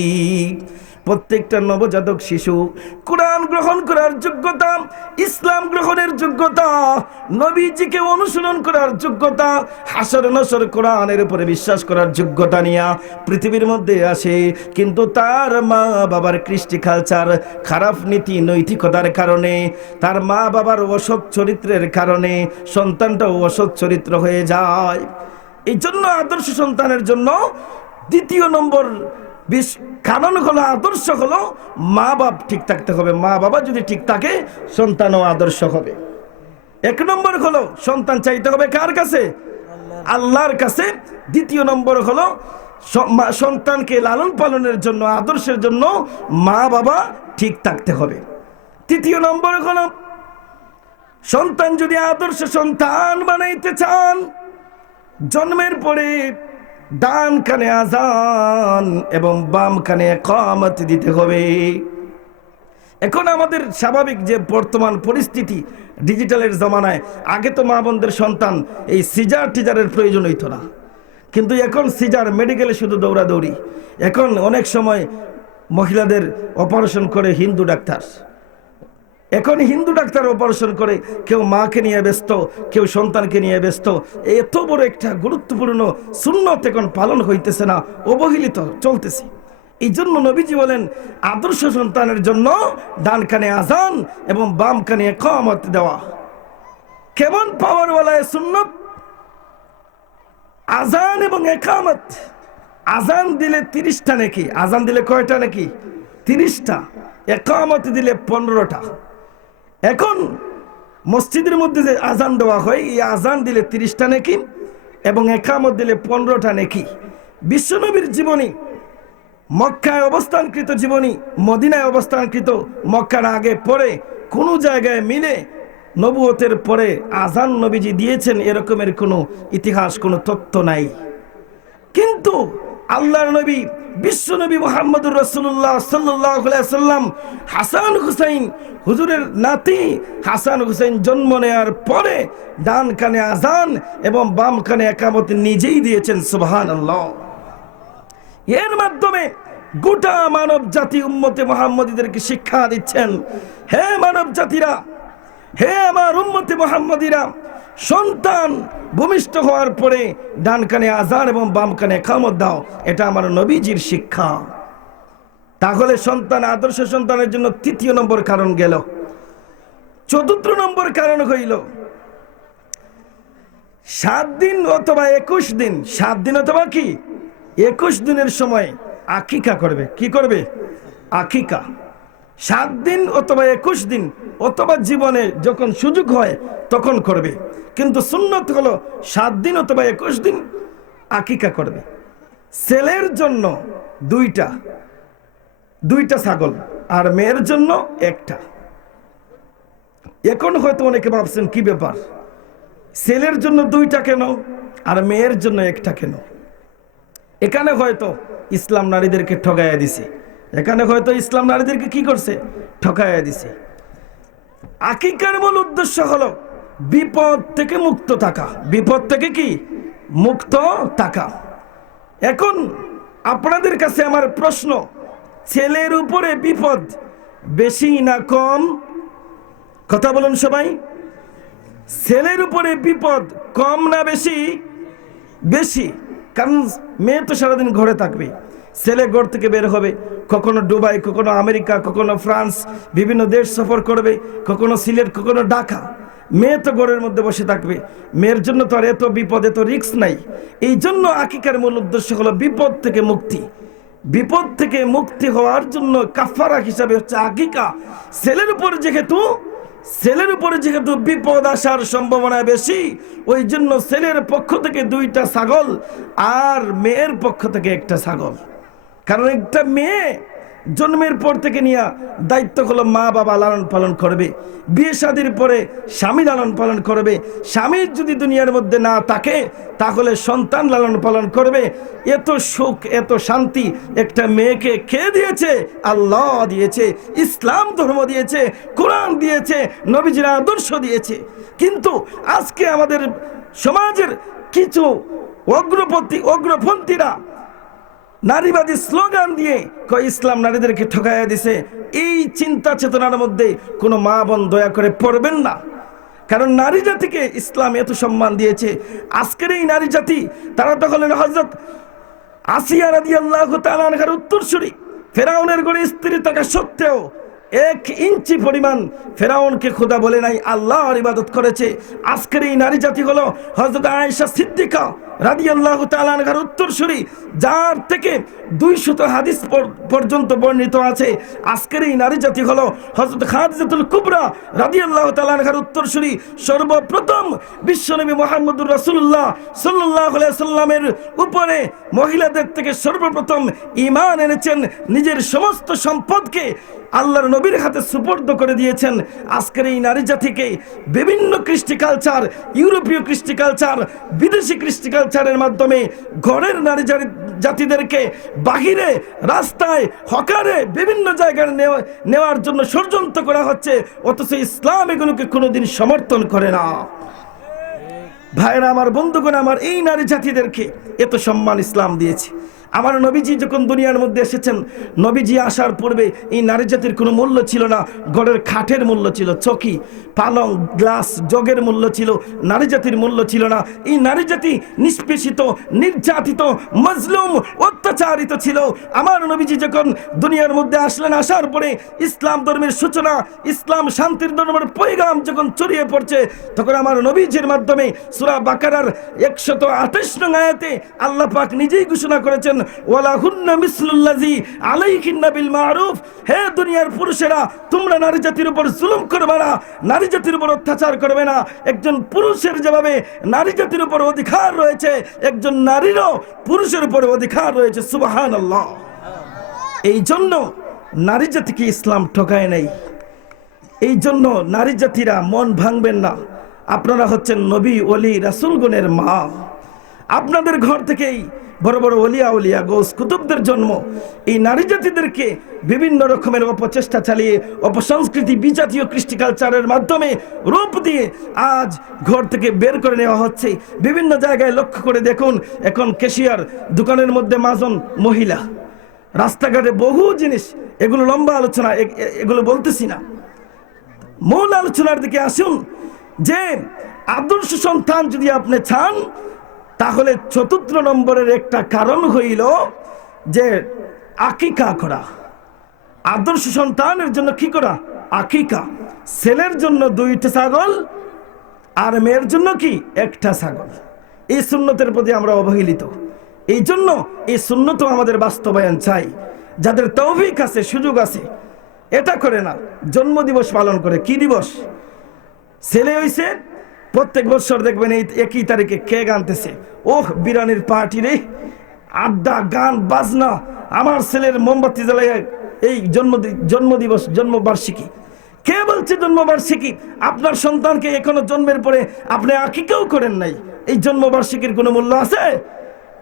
প্রত্যেকটা নবজাতক শিশু কোরআন গ্রহণ করার যোগ্যতা, ইসলাম গ্রহণের যোগ্যতা, নবীজিকে অনুসরণ করার যোগ্যতা, হাসর নসর কোরআনের উপরে বিশ্বাস করার যোগ্যতা নিয়ে পৃথিবীর মধ্যে আসে। কিন্তু তার মা বাবার কৃষ্টি কালচার, খারাপ নীতি নৈতিকতার কারণে, তার মা বাবার অসৎ চরিত্রের কারণে সন্তানটাও অসৎ চরিত্র হয়ে যায়। এই জন্য আদর্শ সন্তানের জন্য দ্বিতীয় নম্বর কারণ হলো, আদর্শ হলো মা বাপ ঠিক থাকতে হবে। মা বাবা যদি ঠিক থাকে, সন্তানও আদর্শ হবে। এক নম্বর হলো সন্তান চাইতে হবে কার কাছে? আল্লাহর কাছে। দ্বিতীয় নম্বর হলো সন্তানকে লালন পালনের জন্য, আদর্শের জন্য মা বাবা ঠিক থাকতে হবে। তৃতীয় নম্বর হলো, সন্তান যদি আদর্শ সন্তান বানাইতে চান, জন্মের পরে ডান কানে আজান এবং বাম কানে ইকামত দিতে হবে। এখন আমাদের স্বাভাবিক যে বর্তমান পরিস্থিতি, ডিজিটালের জমানায়, আগে তো মা বোনদের সন্তান এই সিজার টিজারের প্রয়োজন হইতো না, কিন্তু এখন সিজার, মেডিকেলে শুধু দৌড়াদৌড়ি। এখন অনেক সময় মহিলাদের অপারেশন করে হিন্দু ডাক্তার, এখন হিন্দু ডাক্তার অপারেশন করে, কেউ মাকে নিয়ে ব্যস্ত, কেউ সন্তানকে নিয়ে ব্যস্ত। এত বড় একটা গুরুত্বপূর্ণ সুন্নত এখন পালন হইতেছে না, অবহেলিত চলতেছে। এই জন্য নবীজি বলেন, আদর্শ সন্তানের জন্য ডান কানে আজান এবং বাম কানে ইকামত দেওয়া। কেমন পাওয়ারওয়ালা সুন্নত! আজান এবং একামত, আজান দিলে 30টা নাকি, আজান দিলে কয়টা নাকি? 30টা। একামত দিলে 15টা। এখন মসজিদের মধ্যে যে আজান দেওয়া হয়, এই আজান দিলে 30টা নাকি এবং একামত দিলে 15টা নাকি। বিশ্বনবীর জীবনী, মক্কায় অবস্থানকৃত জীবনী, মদিনায় অবস্থানকৃত, মক্কার আগে পরে কোনো জায়গায় মিলে নবুয়তের পরে আজান নবীজি দিয়েছেন এরকমের কোনো ইতিহাস, কোনো তথ্য নাই। কিন্তু আল্লাহর নবী বিশ্বনবী মুহাম্মদুর রাসূলুল্লাহ সাল্লাল্লাহু আলাইহি সাল্লাম হাসান হুসাইন, হুজুরের নাতি হাসান হুসাইন জন্ম নেওয়ার পরে ডান কানে আজান এবং বাম কানে একামত নিজেই দিয়েছেন। সুবহানাল্লাহ। এর মাধ্যমে গোটা মানব জাতি উম্মতে মুহাম্মদীদেরকে শিক্ষা দিচ্ছেন, হে মানব জাতিরা, হে আমার উম্মতে মুহাম্মদীরা, সন্তান ভূমিষ্ঠ হওয়ার পরে ডান কানে আজান এবং বাম কানে একামত দাও, এটা আমার নবীজির শিক্ষা। তাহলে সন্তান, আদর্শ সন্তানের জন্য 3য় নম্বর কারণ গেল। 4র্থ নম্বর কারণ হইল 7 দিন অথবা 21 দিন, 7 দিন অথবা কি 21 দিনের সময় আকিকা করবে। কি করবে? আকিকা। 7 দিন অথবা 21 দিন অথবা জীবনে যখন সুযোগ হয় তখন করবে, কিন্তু সুন্নত হলো 7 দিন অথবা 21 দিন আকিকা করবে। ছেলের জন্য 2টা ছাগল আর মেয়ের জন্য 1টা। এখন হয়তো অনেকে ভাবছেন কি ব্যাপার, ছেলের জন্য 2টা কেন আর মেয়ের জন্য 1টা কেন? এখানে হয়তো ইসলাম নারীদেরকে ঠকাইয়া দিছে, এখানে হয়তো ইসলাম নারীদেরকে কি করছে? ঠকাইয়া দিছে। আকিকার মূল উদ্দেশ্য হলো বিপদ থেকে মুক্ত থাকা, বিপদ থেকে কি মুক্ত থাকা। এখন আপনাদের কাছে আমার প্রশ্ন, ছেলের উপরে বিপদ বেশি না কম? কথা বলুন সবাই। ছেলের উপরে বিপদ কম না বেশি? বেশি। কারণ মেয়ে তো সারাদিন ঘরে থাকবে, ছেলে ঘর থেকে বের হবে, কখনো দুবাই, কখনো আমেরিকা, কখনো ফ্রান্স, বিভিন্ন দেশ সফর করবে, কখনো সিলেট, কখনো ঢাকা। মেয়ে তো ঘরের মধ্যে বসে থাকবে, মেয়ের জন্য তো আর এত বিপদ, এত রিস্ক নাই। এই জন্য আকিকার মূল উদ্দেশ্য হলো বিপদ থেকে মুক্তি। বিপদ থেকে মুক্তি হওয়ার জন্য কাফারা হিসাবে হচ্ছে আকিকা। ছেলের উপরে যেহেতু বিপদ আসার সম্ভাবনা বেশি, ওই জন্য ছেলের পক্ষ থেকে 2টা ছাগল আর মেয়ের পক্ষ থেকে 1টা ছাগল। কারণ একটা মেয়ে জন্মের পর থেকে নিয়ে দায়িত্ব হলো মা বাবা লালন পালন করবে, বিয়ে শাদীর পরে স্বামী লালন পালন করবে। স্বামীর যদি দুনিয়ার মধ্যে না থাকে তাহলে সন্তান লালন পালন করবে। এত সুখ, এত শান্তি একটা মেয়েকে কে দিয়েছে? আল্লাহ দিয়েছে, ইসলাম ধর্ম দিয়েছে, কোরআন দিয়েছে, নবীজির আদর্শ দিয়েছে। কিন্তু আজকে আমাদের সমাজের কিছু অগ্রপন্থীরা নারীবাদী স্লোগান দিয়ে ইসলাম নারীদেরকে ঠকাইয়া দিছে। এই চিন্তা চেতনার মধ্যে কোনো মা বোন দয়া করে পড়বেন না, কারণ নারী জাতিকে ইসলাম এত সম্মান দিয়েছে। আজকের এই নারী জাতি, তারা তো হলেন হযরত আসিয়া রাদিয়াল্লাহু তাআলা আনহার উত্তরসূরি। ফেরাউনের ঘরে স্ত্রী থাকা সত্ত্বেও 1 ইঞ্চি পরিমাণ ফেরাউনকে খোদা বলে নাই, আল্লাহর ইবাদত করেছে। আজকের এই নারী জাতি হলো হযরত আয়েশা সিদ্দিকা রাদিয়াল্লাহু তাআলা আনহার উত্তরসূরি, যার থেকে 200 হাদিস পর্যন্ত বর্ণিত আছে। আজকের এই নারী জাতি হলো হযরত খাদিজাতুল কুবরা রাদিয়াল্লাহু তাআলা আনহার উত্তরসূরি। সর্বপ্রথম বিশ্বনবী মুহাম্মদুর রাসূলুল্লাহ সাল্লাল্লাহু আলাইহি সাল্লামের উপরে মহিলাদের থেকে সর্বপ্রথম ঈমান এনেছেন, নিজের সমস্ত সম্পদকে আল্লাহর নবীর হাতে সুপর্দ করে দিয়েছেন। আজকের এই নারী জাতিকে বিভিন্ন কৃষ্টি কালচার, ইউরোপীয় কৃষ্টি কালচার, বিদেশি কৃষ্টি কালচারের মাধ্যমে ঘরের নারী জাতিদেরকে বাহিরে, রাস্তায়, হকারে, বিভিন্ন জায়গায় নেওয়ার জন্য ষড়যন্ত্র করা হচ্ছে, অথচ ইসলাম এগুলোকে কোনোদিন সমর্থন করে না। ভাইরা আমার, বন্ধুগণ আমার, এই নারী জাতিদেরকে এত সম্মান ইসলাম দিয়েছে। আমার নবীজি যখন দুনিয়ার মধ্যে এসেছেন, নবীজি আসার পূর্বে এই নারী জাতির কোনো মূল্য ছিল না। ঘরের খাটের মূল্য ছিল, চকি, পালং, গ্লাস, জগের মূল্য ছিল, নারী জাতির মূল্য ছিল না। এই নারী জাতি নিষ্পেষিত, নির্যাতিত, মজলুম, অত্যাচারিত ছিল। আমার নবীজি যখন দুনিয়ার মধ্যে আসলেন, আসার পরে ইসলাম ধর্মের সূচনা, ইসলাম শান্তির ধর্মের পয়গাম যখন ছড়িয়ে পড়ছে, তখন আমার নবীজির মাধ্যমে সূরা বাকারার 128 নং আয়াতে আল্লাহ পাক নিজেই ঘোষণা করেছেন, ওয়ালাহুন্না মিসলুল্লাযী আলাইহিন্না বিল মারুফ। হে দুনিয়ার পুরুষেরা, তোমরা নারী জাতির উপর জুলুম করবে না, নারী জাতির উপর অত্যাচার করবে না। একজন পুরুষের যেভাবে নারী জাতির উপর অধিকার রয়েছে, একজন নারীরও পুরুষের উপর অধিকার রয়েছে। সুবহানাল্লাহ। এই জন্য নারী জাতিকে ইসলাম ঠকায় নাই। এই জন্য নারী জাতিরা মন ভাঙবেন না। আপনারা হচ্ছেন নবী, ওলি, রাসূলগণের মা। আপনাদের ঘর থেকেই বড় বড় ওলিয়া উলিয়া গৌস কুতুবদের জন্ম। এই নারী জাতিদেরকে বিভিন্ন রকমের অপচেষ্টা চালিয়ে, অপসংস্কৃতি, বিজাতীয় কৃষ্টি কালচারের মাধ্যমে রূপ দিয়ে আজ ঘর থেকে বের করে নেওয়া হচ্ছে। বিভিন্ন জায়গায় লক্ষ্য করে দেখুন, এখন ক্যাশিয়ার, দোকানের মধ্যে মাজন মহিলা, রাস্তাঘাটে বহু জিনিস। এগুলো লম্বা আলোচনা, এগুলো বলতেছি না। মূল আলোচনার দিকে আসুন যে আদর্শ সন্তান যদি আপনি চান, তাহলে ৪র্থ নম্বরের একটা কারণ হইল যে আকিকা করা। আদর্শ সন্তানের জন্য কি করা? আকিকা। ছেলের জন্য 2টা ছাগল আর মেয়ের জন্য কি? 1টা ছাগল। এই সুন্নতের প্রতি আমরা অবহেলিত। এই জন্য এই সুন্নত আমাদের বাস্তবায়ন চাই। যাদের তৌফিক আছে, সুযোগ আছে, এটা করে না, জন্মদিবস পালন করে। কি দিবস? ছেলে হইছে, প্রত্যেক বছর দেখবেন এই 1 তারিখে কেক আনতেছে। ওহ, বিরিয়ানির পার্টি রে, আড্ডা, গান বাজনা। আমার ছেলের মোমবাতি জ্বালায় এই জন্মদিবস, জন্মবার্ষিকী। কে বলছে জন্মবার্ষিকী? আপনার সন্তানকে এখনো জন্মের পরে আপনি আকিকাও করেন নাই। এই জন্মবার্ষিকীর কোনো মূল্য আছে?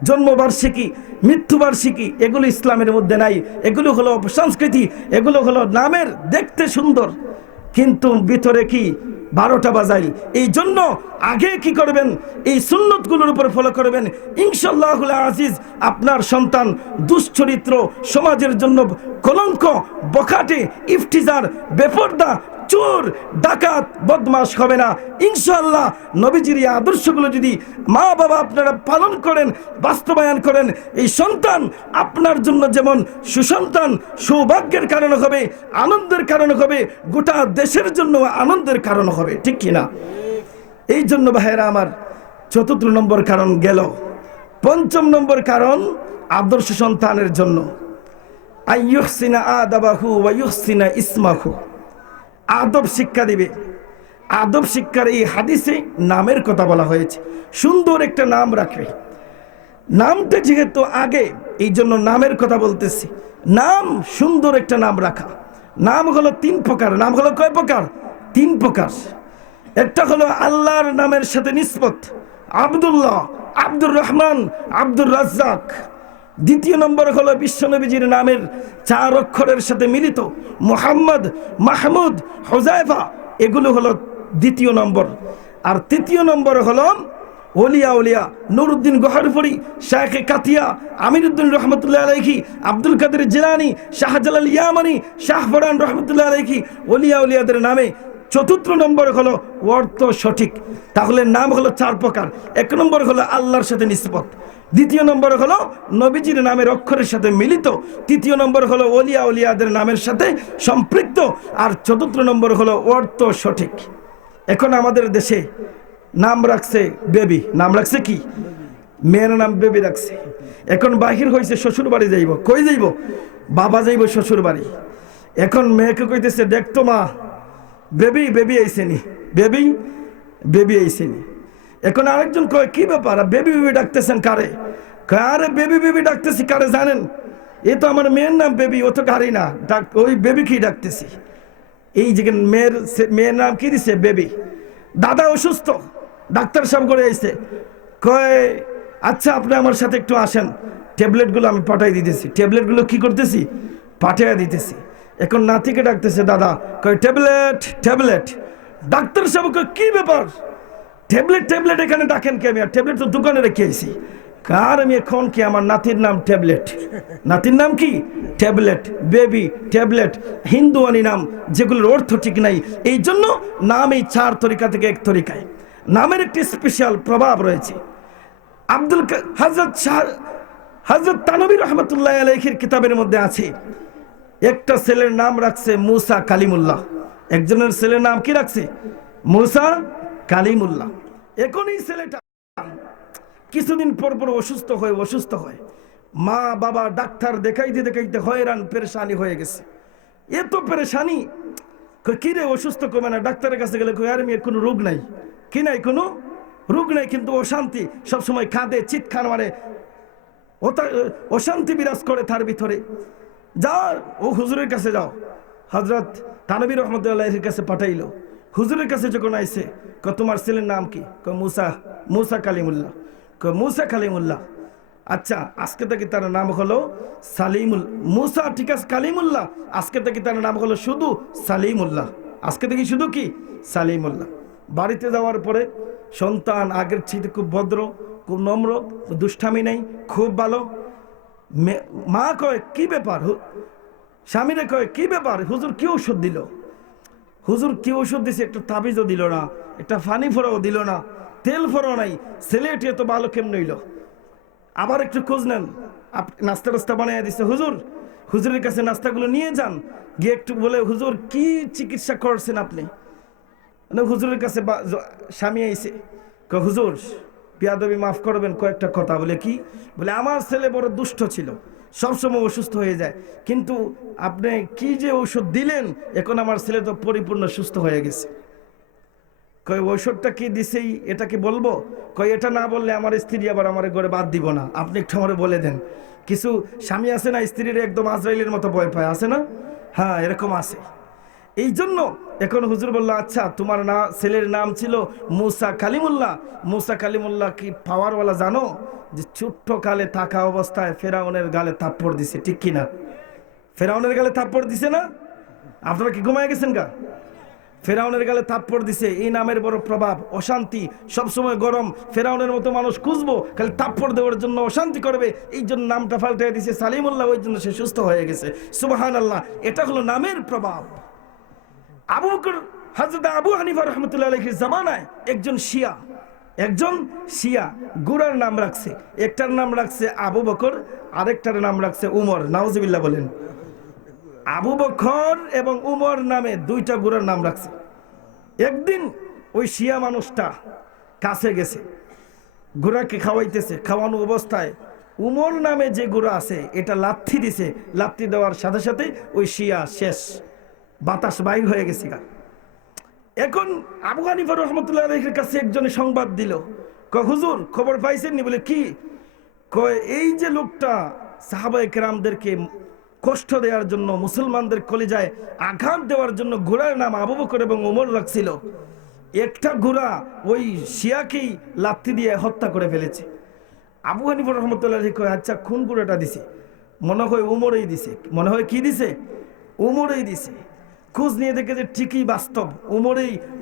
জন্মবার্ষিকী, মৃত্যুবার্ষিকী, এগুলো ইসলামের মধ্যে নাই। এগুলো হলো সংস্কৃতি, এগুলো হলো নামের, দেখতে সুন্দর, কিন্তু ভিতরে কি 12টা বাজাই। এই জন্য আগে কি করবেন? এই সুন্নতগুলোর উপর ফলো করবেন। ইনশাআল্লাহুল আজিজ আপনার সন্তান দুশ্চরিত্র, সমাজের জন্য কলঙ্ক, বখাটে, ইফতিজার, বেপরদা, চোর, ডাকাত, বদমাশ হবে না ইনশাআল্লাহ। নবীজির এই আদর্শগুলো যদি মা বাবা আপনারা পালন করেন, বাস্তবায়ন করেন, এই সন্তান আপনার জন্য যেমন সুসন্তান, সৌভাগ্যের কারণ হবে, আনন্দের কারণ হবে, গোটা দেশের জন্য আনন্দের কারণ হবে। ঠিক কিনা? এই জন্য ভাইয়েরা আমার ৪র্থ নম্বর কারণ গেল। ৫ম নম্বর কারণ আদর্শ সন্তানের জন্য, আইয়ুহসিনা আদাবাহু ওয়া ইউহসিনা ইসমাহু। আদব শিক্ষা দিবে। আদব শিক্ষার এই হাদিসে নামের কথা বলা হয়েছে। সুন্দর একটা নাম রাখবে। নামটা যেহেতু আগে, এই জন্য নামের কথা বলতেছি। নাম, সুন্দর একটা নাম রাখা। নাম হলো 3 প্রকার। নাম হলো কয় প্রকার? 3 প্রকার। একটা হলো আল্লাহর নামের সাথে নিসবত, আব্দুল্লাহ, আব্দুর রহমান, আব্দুর রাজ্জাক। 2য় নম্বর হলো বিশ্বনবীজির নামের 4 অক্ষরের সাথে মিলিত, মুহাম্মদ, মাহমুদ, হুযায়ফা। এগুলো হলো 2য় নম্বর। আর 3য় নম্বর হলো ওলিয়া উলিয়া, নুরউদ্দিন গহরফরি, শায়েখে কাতিয়া, আমিরউদ্দিন রহমতুল্লাহ আলাইহি, আব্দুল কাদের জিলানী, শাহজালাল ইয়ামানি, শাহ ফরান রহমতুল্লাহ আলাইহি। ওলিয়া উলিয়াদের নামে ৪র্থ নম্বর হলো অর্থ সঠিক। তাহলে নাম হলো 4 প্রকার। 1 নম্বর হলো আল্লাহর সাথে নিসবত, 2য় নম্বর হলো নবীজির নামের অক্ষরের সাথে মিলিত, 3য় নম্বর হলো ওলিয়া উলিয়াদের নামের সাথে সম্পৃক্ত, আর 4র্থ নম্বর হলো অর্থ সঠিক। এখন আমাদের দেশে নাম রাখছে বেবি। নাম রাখছে কি? মেয়ের নাম বেবি রাখছে। এখন বাহির হয়েছে, শ্বশুর বাড়ি যাইব। কই যাইব? বাবা যাইব শ্বশুর বাড়ি। এখন মেয়েকে কইতেছে, দেখতো মা, বেবি বেবি আইসেনি, বেবি বেবি আইসেনি। এখন আরেকজন কয়, কি ব্যাপার, বেবি বেবি ডাকতেছেন কারে? আরে বেবি বেবি ডাকতেছি কারে জানেন? এ তো আমার মেয়ের নাম বেবি, ও তো গাড়ি না, ওই বেবি কি ডাকতেছি। এই যে মেয়ের নাম কি দিছে? বেবি। দাদা অসুস্থ, ডাক্তার সাহেব করে আইছে, কয় আচ্ছা আপনি আমার সাথে একটু আসেন, ট্যাবলেটগুলো আমি পাঠাই দিতেছি। ট্যাবলেটগুলো কি করতেছি? পাঠিয়ে দিতেছি। এখন নাতিকে ডাকতেছে, দাদা, কয় ট্যাবলেট ট্যাবলেট। ডাক্তার সাহেব কয়, কি ব্যাপার, ট্যাবলেট ট্যাবলেট এখানে ডাকেন কে? আমি ট্যাবলেট তো দোকানে রেখে আইছি। কার আমি এখন কি আমার নাতির নাম ট্যাবলেট, নাতির নাম কি ট্যাবলেট, বেবি ট্যাবলেট, হিন্দুয়ানি নাম যেগুলোর অর্থ ঠিক নাই। এই জন্য নাম এই 4 তরিকা থেকে এক তরিকায়। নামের একটি স্পেশাল প্রভাব রয়েছে। হযরত তানবী রহমাতুল্লাহ আলাইহির কিতাবের মধ্যে আছে, একটা ছেলের নাম রাখছে মুসা কালিমুল্লাহ, একজনের ছেলের নাম কি রাখছে মুসা কালিমুল্লাহ। এখন এই ছেলেটা কিছুদিন পর পর অসুস্থ হয়, মা বাবা ডাক্তার দেখাইতে দেখাইতে হয়রান পেরেশানি হয়ে গেছে। এত পেরেশানি, কি রে অসুস্থ কমে না, ডাক্তারের কাছে গেলে কই আর মেয়ের কোনো রোগ নাই, কি নাই কোনো রোগ নাই, কিন্তু অশান্তি, সবসময় কাঁদে, চিৎকার মারে, অশান্তি বিরাজ করে তার ভিতরে। যাও ও হুজুরের কাছে যাও। হযরত তানবী রহমাতুল্লাহির কাছে পাঠাইলো। হুজুরের কাছে যখন আইছে, তোমার ছেলের নাম কি? মুসা কালিমুল্লাহ। মুসা কালিমুল্লাহ, আচ্ছা আজকে থেকে তার নাম হলো সালিমুল মুসা, ঠিক আছে কালিমুল্লাহ, আজকে থেকে তার নাম হলো শুধু সালিমুল্লাহ, আজকে থেকে শুধু কি সালিমুল্লাহ। বাড়িতে যাওয়ার পরে সন্তান আগের চেয়ে খুব ভদ্র, খুব নম্র, দুষ্টামি নেই, খুব ভালো। মা কয় কি ব্যাপার, স্বামীরে কয় কি ব্যাপার, হুজুর কি ঔষধ দিল? হুজুর কি ঔষধ দিছে? একটা তাবিজও দিল না, একটা ফানি ফোড়াও দিল না, তেল ফোড়াও নাই, ছেলেটি এত ভালো কেমন হইল? আবার একটু খোঁজ নেন, নাস্তা টাস্তা বানিয়ে দিছে হুজুর, হুজুরের কাছে নাস্তাগুলো নিয়ে যান, গিয়ে একটু বলে হুজুর কি চিকিৎসা করছেন আপনি? হুজুরের কাছে স্বামী আইছে, হুজুর বিয়াদবি মাফ করবেন, কয়েকটা কথা। বলে কি? বলে আমার ছেলে বড় দুষ্ট ছিল, সবসময় অসুস্থ হয়ে যায়, কিন্তু আপনি কি যে ঔষধ দিলেন, এখন আমার ছেলে তো পরিপূর্ণ সুস্থ হয়ে গেছে। কয় ঔষধটা কি দিছেই এটা কি বলবো? কয় এটা না বললে আমার স্ত্রী আবার আমার ঘরে বাদ দিব না, আপনি একটু আমার বলে দেন। কিছু স্বামী আছে না, স্ত্রীর একদম আজরাইলের মতো ভয় পায়, আছে না? হ্যাঁ, এরকম আছে। এই জন্য এখন হুজুর বলল, আচ্ছা তোমার ছেলের নাম ছিল মুসা কালিমুল্লাহ। মুসা কালিমুল্লাহ কি পাওয়ারওয়ালা জানো? যে ছোট্ট কালে থাকা অবস্থায় ফেরাউনের গালে থাপ্পড় দিছে, ঠিক কিনা? ফেরাউনের গালে থাপ্পড় দিছে না? আপনারা কি ঘুমায় গেছেন গা? ফেরাউনের গালে থাপ্পড় দিছে। এই নামের বড় প্রভাব, অশান্তি, সবসময় গরম, ফেরাউনের মতো মানুষ খুঁজবো, খালি থাপ্পড় দেওয়ার জন্য অশান্তি করবে, এই জন্য নামটা পাল্টে দিছে সালিমুল্লাহ, ওই জন্য সে সুস্থ হয়ে গেছে। সুবহানাল্লাহ, এটা হলো নামের প্রভাব। হযরত আবু হানিফা রাহমাতুল্লাহ আলাইহির জামানায় একজন শিয়া গুরার নাম রাখছে, একটার নাম রাখছে আবু বকর, আরেকটার নাম রাখছে উমর। নাউজুবিল্লাহ বলেন। আবু বকর এবং উমর নামে দুইটা গুরার নাম রাখছে। একদিন ওই শিয়া মানুষটা কাছে গেছে, গুরাকে খাওয়াইতেছে, খাওয়ানো অবস্থায় উমর নামে যে গুরা আছে এটা লাথি দিছে, লাথি দেওয়ার সাথে সাথে ওই শিয়া শেষ, বাতাস বাইর হয়ে গেছে। এখন আবু হানিফা রাহমাতুল্লাহ আলাইহির কাছে একজনে সংবাদ দিল, হুজুর খবর পাইছেন নি? বলে কি? কয় এই যে লোকটা সাহাবায়ে কেরামদেরকে কষ্ট দেওয়ার জন্য, মুসলমানদের কলিজায় আঘাত দেওয়ার জন্য ঘোড়ার নাম আবু বকর এবং ওমর রাখছিল, একটা ঘোড়া ওই শিয়াকেই লাথি দিয়ে হত্যা করে ফেলেছে। আবু হানিফা রাহমাতুল্লাহ আলাইহি কয়, আচ্ছা কোন ঘোড়াটা দিছে? মনে হয় উমরই দিছে। মনে হয় কি দিছে? উমরই দিছে। খোঁজ নিয়ে দেখে যে ঠিকই বাস্তব,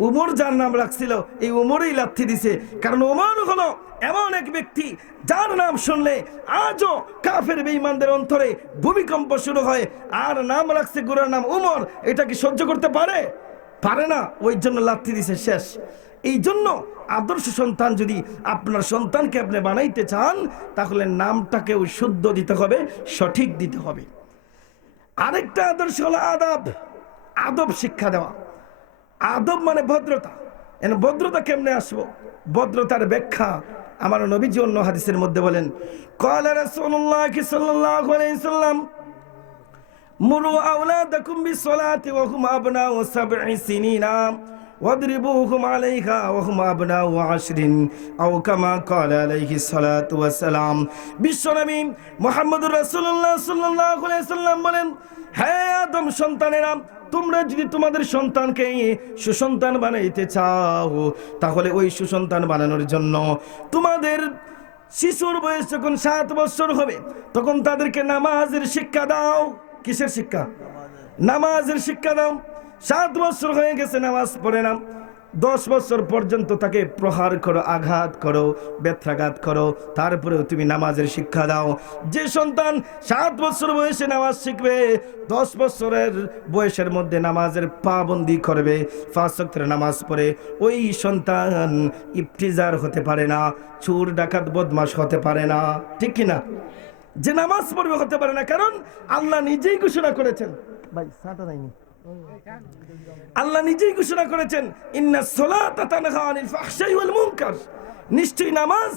উমর যার নাম রাখছিল এই উমরই লাথি দিছে। কারণ উমর হলো এমন এক ব্যক্তি যার নাম শুনলে আজও কাফের বেঈমানদের অন্তরে ভূমিকম্প শুরু হয়, আর নাম রাখছে গুরার নাম উমর, এটা কি সহ্য করতে পারে? পারে না, ওই জন্য লাথি দিছে, শেষ। এই জন্য আদর্শ সন্তান, যদি আপনার সন্তানকে আপনি বানাইতে চান, তাহলে নামটাকেও শুদ্ধ দিতে হবে, সঠিক দিতে হবে। আরেকটা আদর্শ হলো আদব শিক্ষা দেওয়া। আদব মানে ভদ্রতা। ভদ্রতা কেমনে আসবো? ভদ্রতার ব্যাখ্যা আমার নবীজি অন্য হাদিসের মধ্যে বলেন, ক্বালা রাসূলুল্লাহ সাল্লাল্লাহু আলাইহি সাল্লাম, মুরু আওলাদাকুম বিসসালাতি ওয়া হুম আবনাউ সাবঈ সিনিনা ওয়াদরিবুহুম আলাইহা ওয়া হুম আবনাউ 10 আও কামা ক্বালা আলাইহিস সালাতু ওয়াস সালাম। বিশ্বনবী মুহাম্মদুর রাসূলুল্লাহ সাল্লাল্লাহু আলাইহি সাল্লাম বলেন, হে আদম সন্তানেরা, তোমরা যদি তোমাদের সন্তানকে সুসন্তান বানাইতে চাও, তাহলে ওই সুসন্তান বানানোর জন্য তোমাদের শিশুর বয়স যখন 7 বছর হবে, তখন তাদেরকে নামাজের শিক্ষা দাও। কিসের শিক্ষা? নামাজের শিক্ষা দাও। 7 বছর হয়ে গেছে, নামাজ পড়ে না, 10 বছর পর্যন্ত তাকে প্রহার করো, আঘাত করো, ব্যথাঘাত করো, তারপরেও তুমি নামাজের শিক্ষা দাও। যে সন্তান 7 বছর বয়সে নামাজ শিখবে, 10 বছরের বয়সের মধ্যে নামাজের পাবন্দি করবে, 5 ওয়াক্তের নামাজ পড়ে, ওই সন্তান ইফতিজার হতে পারে না, চোর ডাকাত বদমাশ হতে পারে না, ঠিক কিনা? যে নামাজ পড়বে হতে পারে না, কারণ আল্লাহ নিজেই ঘোষণা করেছেন। ভাই সাটা নাইনি, আল্লাহ নিজেই ঘোষণা করেছেন, ইন্নাস সালাতা তানহা আনিল ফাহশাই ওয়াল মুনকার, নিশ্চয়ই নামাজ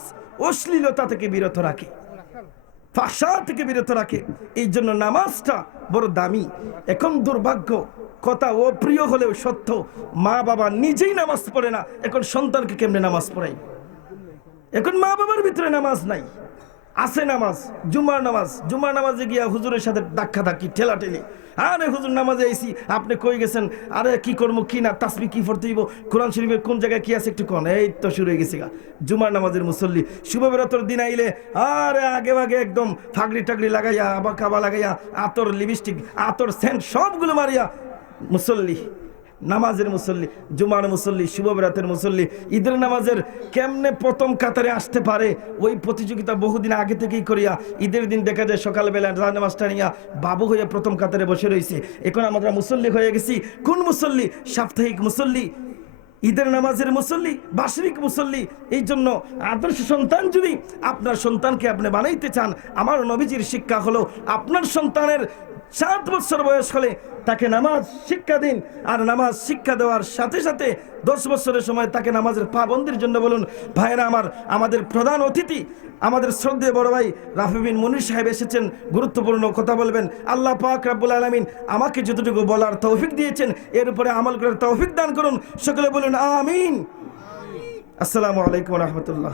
অশ্লীলতা থেকে বিরত রাখে, ফাহশা থেকে বিরত রাখে। এই জন্য নামাজটা বড় দামি। এখন দুর্ভাগ্য, কথা অপ্রিয় হলেও সত্য, মা বাবা নিজেই নামাজ পড়ে না, এখন সন্তানকে কেমনে নামাজ পড়াই? এখন মা বাবার ভিতরে নামাজ নাই, আছে নামাজ, জুমার নামাজে গিয়া হুজুরের সাথে ধাক্কা ধাক্কি, ঠেলাঠেলি, আরে হুজুর নামাজে আইছি, আপনি কই গেছেন, আরে কি করবো কি না, তাসবিহ কি পড়তে হইব, কোরআন শরীফের কোন জায়গায় কি আছে একটু কোন, এই তো শুরু হয়ে গেছে গা জুমার নামাজের মুসল্লি। শুভ বেরাতর দিন আইলে আরে আগে আগে একদম ফাগড়ি টাগড়ি লাগাইয়া, আবা কাবা লাগাইয়া, আতর লিপস্টিক, আতর সেন্ট সবগুলো মারিয়া মুসল্লি, নামাজের মুসল্লি, জুমার মুসল্লি, শুভ বেরাতের মুসল্লি। ঈদের নামাজের কেমনে প্রথম কাতারে আসতে পারে, ওই প্রতিযোগিতা বহুদিন আগে থেকেই করিয়া ঈদের দিন দেখা যায় সকালবেলা নামাজটা নিয়া বাবু হয়ে প্রথম কাতারে বসে রয়েছে। এখন আমরা মুসল্লি হয়ে গেছি। কোন মুসল্লি? সাপ্তাহিক মুসল্লি, ঈদের নামাজের মুসল্লি, বার্ষিক মুসল্লি। এই জন্য আদর্শ সন্তান যদি আপনার সন্তানকে আপনি বানাইতে চান, আমার নবীজির শিক্ষা হলো, আপনার সন্তানের 7 বছর বয়স হলে তাকে নামাজ শিক্ষা দিন, আর নামাজ শিক্ষা দেওয়ার সাথে সাথে 10 বছরের সময় তাকে নামাজের পাবন্দির জন্য বলুন। ভাইরা আমার, আমাদের প্রধান অতিথি আমাদের শ্রদ্ধেয় বড় ভাই রাফি বিন মুনির সাহেব এসেছেন, গুরুত্বপূর্ণ কথা বলবেন। আল্লাহ পাক রব্বুল আলামিন আমাকে যতটুকু বলার তৌফিক দিয়েছেন, এর উপরে আমল করার তৌফিক দান করুন। সকলে বলুন আমিন। আসসালামু আলাইকুম ওয়া রাহমাতুল্লাহ।